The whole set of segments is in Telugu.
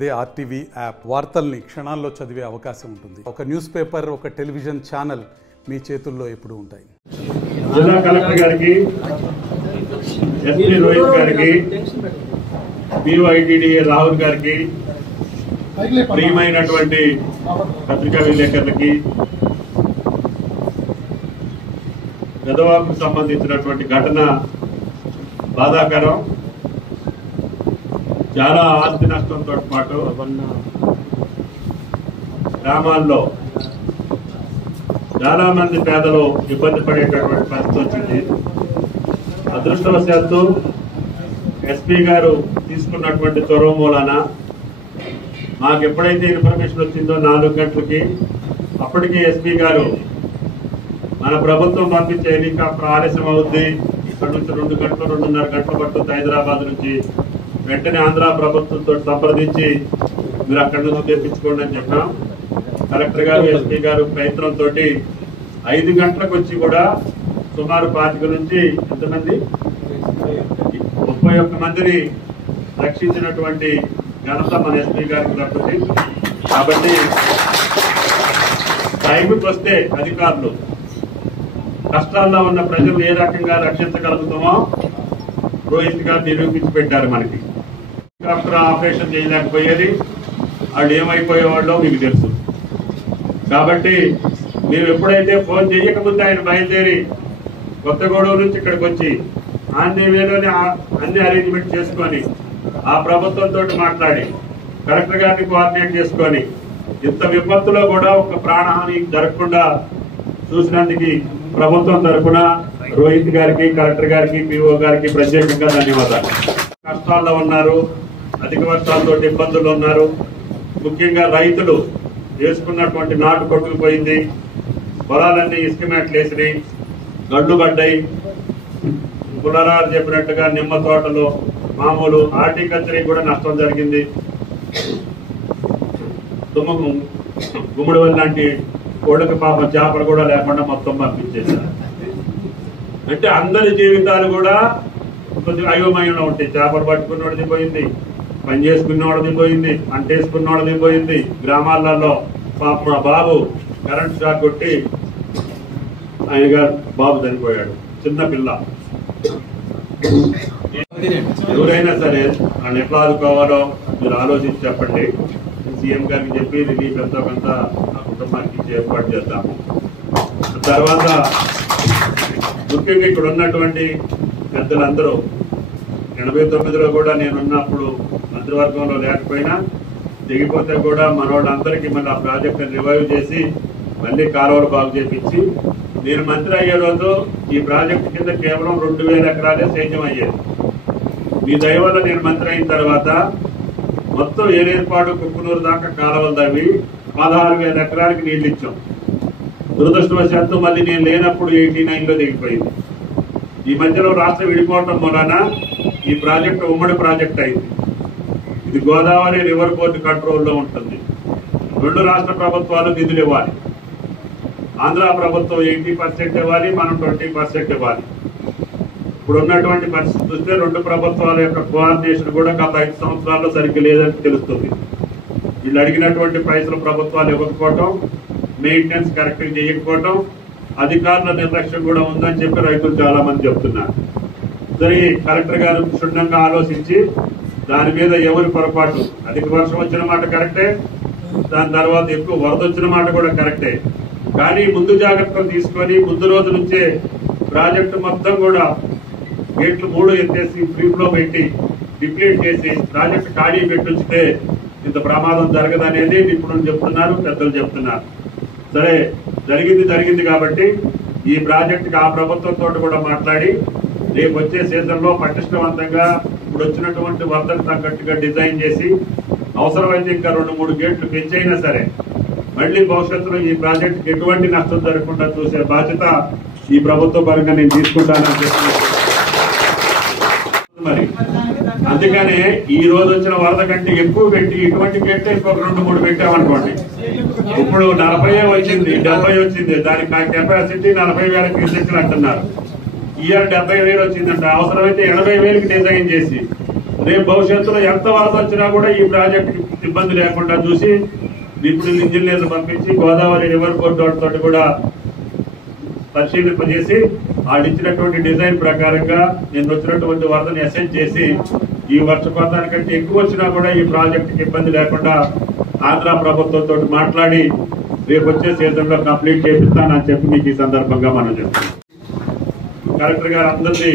అదే ఆర్టీవీ యాప్ వార్తల్ని క్షణాల్లో చదివే అవకాశం ఉంటుంది. ఒక న్యూస్ పేపర్, ఒక టెలివిజన్ ఛానల్ మీ చేతుల్లో ఎప్పుడూ ఉంటాయి. జిల్లా కలెక్టర్ గారికి, ఎస్పీ రోహిత్ గారికి, పిఓఐటీడీ రాహుల్ గారికి, ప్రియమైనటువంటి పత్రికా విలేకరులకి, గదవాకు సంబంధించినటువంటి ఘటన బాధాకరం. చాలా ఆస్తి నష్టంతో పాటు గ్రామాల్లో చాలా మంది పేదలు ఇబ్బంది పడేటటువంటి పరిస్థితి వచ్చింది. అదృష్టవశాత్తు ఎస్పీ గారు తీసుకున్నటువంటి చొరవ మూలాన మాకు ఎప్పుడైతే ఇన్ఫర్మేషన్ వచ్చిందో 4 గంటలకి, అప్పటికి ఎస్పీ గారు మన ప్రభుత్వం పంపించే హెలికాప్టర్ ఆలస్యం అవుద్ది, ఇక్కడ నుంచి 2 గంటలు 2.5 గంటలు పట్టుద్ది హైదరాబాద్ నుంచి, వెంటనే ఆంధ్ర ప్రభుత్వంతో సంప్రదించి మీరు అక్కడి నుంచి తెప్పించుకోండి అని చెప్పాం. కలెక్టర్ గారు, ఎస్పీ గారు ప్రయత్నంతో 5 గంటలకు వచ్చి కూడా సుమారు 25 నుంచి ఎంతమంది 31 మందిని రక్షించినటువంటి ఘనత మన ఎస్పీ గారికి దక్కుతుంది. కాబట్టి టైంకి వస్తే అధికారులు కష్టాల్లో ఉన్న ప్రజలు ఏ రకంగా రక్షించగలుగుతామో రోహిత్ గారు నిరూపించి పెట్టారు. మనకి హెలికాప్టర్ ఆపరేషన్ చేయలేకపోయేది, వాళ్ళు ఏమైపోయేవాళ్ళో మీకు తెలుసు. కాబట్టి మేము ఎప్పుడైతే ఫోన్ చేయకముందు ఆయన బయలుదేరి కొత్తగూడెం నుంచి ఇక్కడికి వచ్చి ఆంధ్రవేలోనే అన్ని అరేంజ్మెంట్ చేసుకొని ఆ ప్రభుత్వంతో మాట్లాడి కలెక్టర్ గారిని కోఆర్డినేట్ చేసుకొని ఇంత విపత్తులో కూడా ఒక ప్రాణహాని జరగకుండా చూసినందుకు ప్రభుత్వం తరఫున రోహిత్ గారికి, కలెక్టర్ గారికి, పిఓ గారికి ప్రత్యేకంగా ధన్యవాదాలు. కష్టాల్లో ఉన్నారు, అధిక వర్షాలతో ఇబ్బందులు ఉన్నారు. ముఖ్యంగా రైతులు వేసుకున్నటువంటి నాటు కొట్టుకుపోయింది, పొలాలన్నీ ఇసుక మేటలు వేసినాయి, గడ్డు పడ్డాయి. పుల్లరారు చెప్పినట్టుగా నిమ్మ తోటలు, మామూలు హార్టికల్చర్ కూడా నష్టం జరిగింది. గుమ్మడి లాంటి కోళ్ళకి పాపం చేపలు కూడా లేకుండా మొత్తం పంపించేశారు. అంటే అందరి జీవితాలు కూడా కొద్దిగా అయోమయంలో ఉంటాయి. చేపలు పట్టుకున్నోడిది పోయింది, పని చేసుకున్నోడిది పోయింది, పంట వేసుకున్నోడిది పోయింది. గ్రామాలలో పాప మా బాబు కరెంట్ షాక్ కొట్టి ఆయన గారు బాబు చనిపోయాడు, చిన్న పిల్ల. ఎవరైనా సరే వాళ్ళు ఎట్లా ఆదుకోవాలో మీరు ఆలోచించి చెప్పండి. సీఎం గారికి చెప్పి రిలీఫ్ ఎంతో కొంత ఆ కుటుంబానికి ఏర్పాటు చేద్దాము. తర్వాత ముఖ్యంగా ఇక్కడ ఉన్నటువంటి పెద్దలందరూ 89లో కూడా నేనున్నప్పుడు మంత్రివర్గంలో లేకపోయినా దిగిపోతే కూడా మనోళ్ళందరికీ మళ్ళీ ఆ ప్రాజెక్టును రివైవ్ చేసి మళ్ళీ కాలువలు బాగు చేపించి, నేను మంత్రి అయ్యే రోజు ఈ ప్రాజెక్టు కింద కేవలం 2000 ఎకరాలే సేద్యం అయ్యేది. మీ దయ వల్ల నేను మంత్రి అయిన తర్వాత మొత్తం ఏలేర్పాడు, కుక్కునూరు దాకా కాలువలు తవ్వి 16,000 ఎకరాలకి నీళ్లు ఇచ్చాం. దురదృష్టవశాత్తు మళ్ళీ నేను లేనప్పుడు 89లో దిగిపోయింది. ఈ మధ్యలో రాష్ట్రం విడిపోవటం వలన ఈ ప్రాజెక్టు ఉమ్మడి ప్రాజెక్ట్ అయింది. ఇది గోదావరి రివర్ బోర్డు కంట్రోల్లో ఉంటుంది. 2 రాష్ట్ర ప్రభుత్వాలు నిధులు ఇవ్వాలి. ఆంధ్ర ప్రభుత్వం 80% ఇవ్వాలి, మనం 20% ఇవ్వాలి. ఇప్పుడు ఉన్నటువంటి పరిస్థితి చూస్తే 2 ప్రభుత్వాల యొక్క కోఆర్డినేషన్ కూడా గత 5 సంవత్సరాల్లో సరిగ్గా లేదని తెలుస్తుంది. వీళ్ళు అడిగినటువంటి పైసలు ప్రభుత్వాలు ఇవ్వకపోవటం, మెయింటెనెన్స్ కరెక్ట్ చేయకపోవటం, అధికారుల నిర్లక్ష్యం కూడా ఉందని చెప్పి రైతులు చాలా మంది చెప్తున్నారు. సరే, కలెక్టర్ గారు క్షుణ్ణంగా ఆలోచించి దాని మీద ఎవరి పొరపాటు, అధిక వర్షం వచ్చిన మాట కరెక్టే, దాని తర్వాత ఎక్కువ వరద వచ్చిన మాట కూడా కరెక్టే. కానీ ముందు జాగ్రత్తలు తీసుకొని ముందు రోజు నుంచే ప్రాజెక్టు మొత్తం కూడా గేట్లు 3 ఎత్తేసి ఫ్రీ ఫ్లో పెట్టి డిప్లీట్ చేసి ప్రాజెక్టు ఖాళీ పెట్టొచ్చితే ఇంత ప్రమాదం జరగదనేది నిపుణులు చెప్తున్నారు, పెద్దలు చెప్తున్నారు. సరే, జరిగింది కాబట్టి ఈ ప్రాజెక్టుకి ఆ ప్రభుత్వంతో కూడా మాట్లాడి రేపు వచ్చే సీజన్లో పటిష్టవంతంగా ఇప్పుడు వచ్చినటువంటి వరదకు తగ్గట్టుగా డిజైన్ చేసి అవసరమైతే ఇంకా 2-3 గేట్లు పెంచైనా సరే మళ్లీ భవిష్యత్తులో ఈ ప్రాజెక్టుకి ఎటువంటి నష్టం జరగకుండా చూసే బాధ్యత ఈ ప్రభుత్వ పరంగా నేను తీసుకుంటానని చెప్పి మరి అందుకనే ఈ రోజు వచ్చిన వరద కంటే ఎక్కువ పెట్టి ఇటువంటి గేట్లు ఇంకొక 2-3 పెట్టామనుకోండి, ఇప్పుడు 40 వచ్చింది, 70 వచ్చింది. దానికి కెపాసిటీ 40,000 క్యూసెక్లు అంటున్నారు. ఇయర్ 70,000 వచ్చిందంట. అవసరమైతే 80,000కి డిజైన్ చేసి రేపు భవిష్యత్తులో ఎంత వరద వచ్చినా కూడా ఈ ప్రాజెక్టుకి ఇబ్బంది లేకుండా చూసి నిపుణులు ఇంజనీర్లు పంపించి గోదావరి రివర్ బోర్డు తోటి కూడా పరిశీలింపజేసి వాళ్ళు ఇచ్చినటువంటి డిజైన్ ప్రకారంగా నేను వచ్చినటువంటి వరదను అసెస్ చేసి ఈ వర్షపాతానికంటే ఎక్కువ వచ్చినా కూడా ఈ ప్రాజెక్టుకి ఇబ్బంది లేకుండా ఆంధ్ర ప్రభుత్వంతో మాట్లాడి రేపు వచ్చే సీజన్లో కంప్లీట్ చేపిస్తానని చెప్పి మీకు ఈ సందర్భంగా మనం చెప్తాం. కలెక్టర్ గారు అందరినీ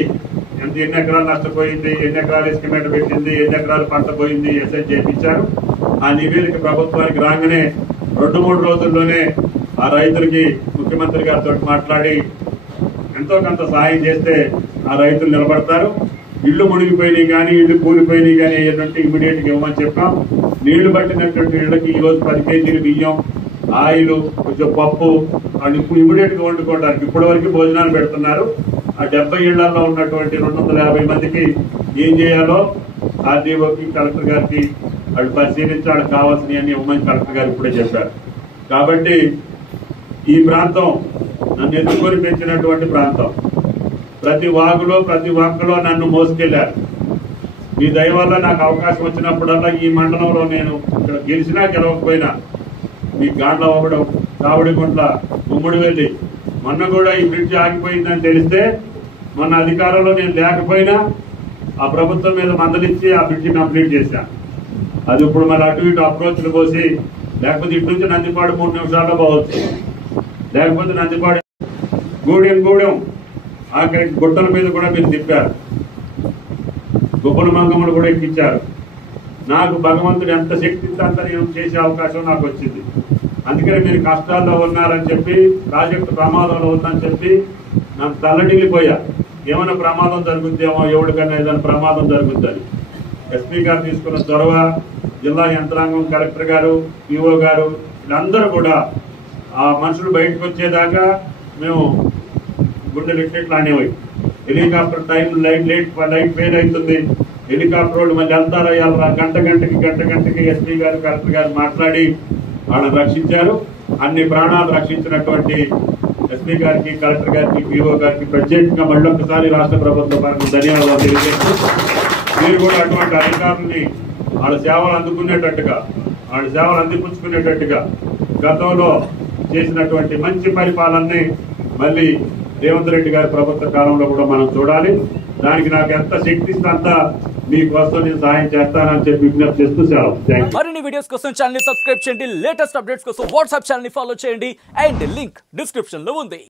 ఎన్ని ఎకరాలు నష్టపోయింది, ఎన్ని ఎకరాలు ఎస్టిమేట్ పెట్టింది, ఎన్ని ఎకరాలు పంట పోయింది అసెస్ చేయించారు. ఆ నివేదిక ప్రభుత్వానికి రాగానే 2-3 రోజుల్లోనే ఆ రైతులకి ముఖ్యమంత్రి గారితో మాట్లాడి ఎంతో కొంత సహాయం చేస్తే ఆ రైతులు నిలబడతారు. ఇళ్లు మునిగిపోయినాయి కానీ ఇళ్లు కూలిపోయినాయి కానీ ఏంటంటే ఇమీడియట్ గా ఇవ్వమని చెప్పాం. నీళ్లు పట్టినటువంటి ఇళ్లకి ఈ రోజు 10 కేజీలు బియ్యం, ఆయిల్, కొంచెం పప్పు వాళ్ళు ఇమీడియట్ గా వండుకోవడానికి ఇప్పటి వరకు భోజనాలు పెడుతున్నారు. ఆ 70 ఇళ్లలో ఉన్నటువంటి 250 మందికి ఏం చేయాలో ఆర్డీఓకి కలెక్టర్ గారికి వాళ్ళు పరిశీలించి వాళ్ళకి కావాల్సినవన్నీ ఇవ్వమని కలెక్టర్ గారు ఇప్పుడే చెప్పారు. కాబట్టి ఈ ప్రాంతం నన్ను ఎదుర్కొని పెంచినటువంటి ప్రాంతం. ప్రతి వాగులో ప్రతి వంకలో నన్ను మోసుకెళ్లారు. మీ దయ వల్ల నాకు అవకాశం వచ్చినప్పుడల్లా ఈ మండలంలో నేను ఇక్కడ గెలిచినా గెలవకపోయినా మీ గాండ్ల అవ్వడం, కావడిగుంట్ల, ఉమ్మడి వెళ్ళి మొన్న కూడా ఈ బ్రిడ్జ్ ఆగిపోయిందని తెలిస్తే మొన్న అధికారంలో నేను లేకపోయినా ఆ ప్రభుత్వం మీద మందలిచ్చి ఆ బ్రిడ్జి కంప్లీట్ చేశాను. అది ఇప్పుడు మళ్ళీ అటు ఇటు అప్రోచ్లు పోసి లేకపోతే ఇటు నుంచి నందిపాడు 3 నిమిషాల్లో పోవచ్చు, లేకపోతే నందిపాడు గూడెం ఆఖరికి గుట్టల మీద కూడా మీరు తిప్పారు, గుబ్బల మంగములు కూడా ఎక్కించారు. నాకు భగవంతుడు ఎంత శక్తి అంత నేను చేసే అవకాశం నాకు వచ్చింది. అందుకని మీరు కష్టాల్లో ఉన్నారని చెప్పి, ప్రాజెక్టు ప్రమాదంలో ఉందని చెప్పి నాకు తల్లడిల్లిపోయా. ఏమైనా ప్రమాదం జరుగుద్దేమో, ఎవరికైనా ఏదైనా ప్రమాదం జరుగుద్దని. ఎస్పీ గారు తీసుకున్న చొరవ, జిల్లా యంత్రాంగం, కలెక్టర్ గారు, పిఓ గారు వీళ్ళందరూ కూడా ఆ మనుషులు బయటకు వచ్చేదాకా మేము గుండెలు ఇట్లా అనేవి. హెలికాప్టర్ టైం లైట్ ఫెయిల్ అవుతుంది, హెలికాప్టర్ వాళ్ళు మళ్ళీ వెళ్తారా గంటకి ఎస్పీ గారు, కలెక్టర్ గారు మాట్లాడి వాళ్ళని రక్షించారు. అన్ని ప్రాణాలు రక్షించినటువంటి ఎస్పీ గారికి, కలెక్టర్ గారికి, పిఓ గారికి ప్రత్యేకంగా మళ్ళొక్కసారి రాష్ట్ర ప్రభుత్వం వారికి ధన్యవాదాలు తెలియజేస్తూ, మీరు కూడా అటువంటి అధికారుల్ని వాళ్ళ సేవలు అందుకునేటట్టుగా, వాళ్ళ సేవలు అందిపుచ్చుకునేటట్టుగా గతంలో చేసినటువంటి మంచి పరిపాలనని మళ్ళీ రేవంత్ రెడ్డి గారి ప్రభుత్వ కాలంలో కూడా మనం చూడాలి. దానికి నాకు ఎంత శక్తి ఇస్తే అంత మీకోసం నేను సహాయం చేస్తానని చెప్పి విజ్ఞప్తి చేస్తూ సెలవు. మరిన్ని వీడియోస్ కోసం ఛానల్ ని సబ్స్క్రైబ్ చేయండి, లేటెస్ట్ అప్డేట్స్ కోసం వాట్సాప్ ఛానల్ ని ఫాలో చేయండి అండ్ లింక్ డిస్క్రిప్షన్ లో ఉంది.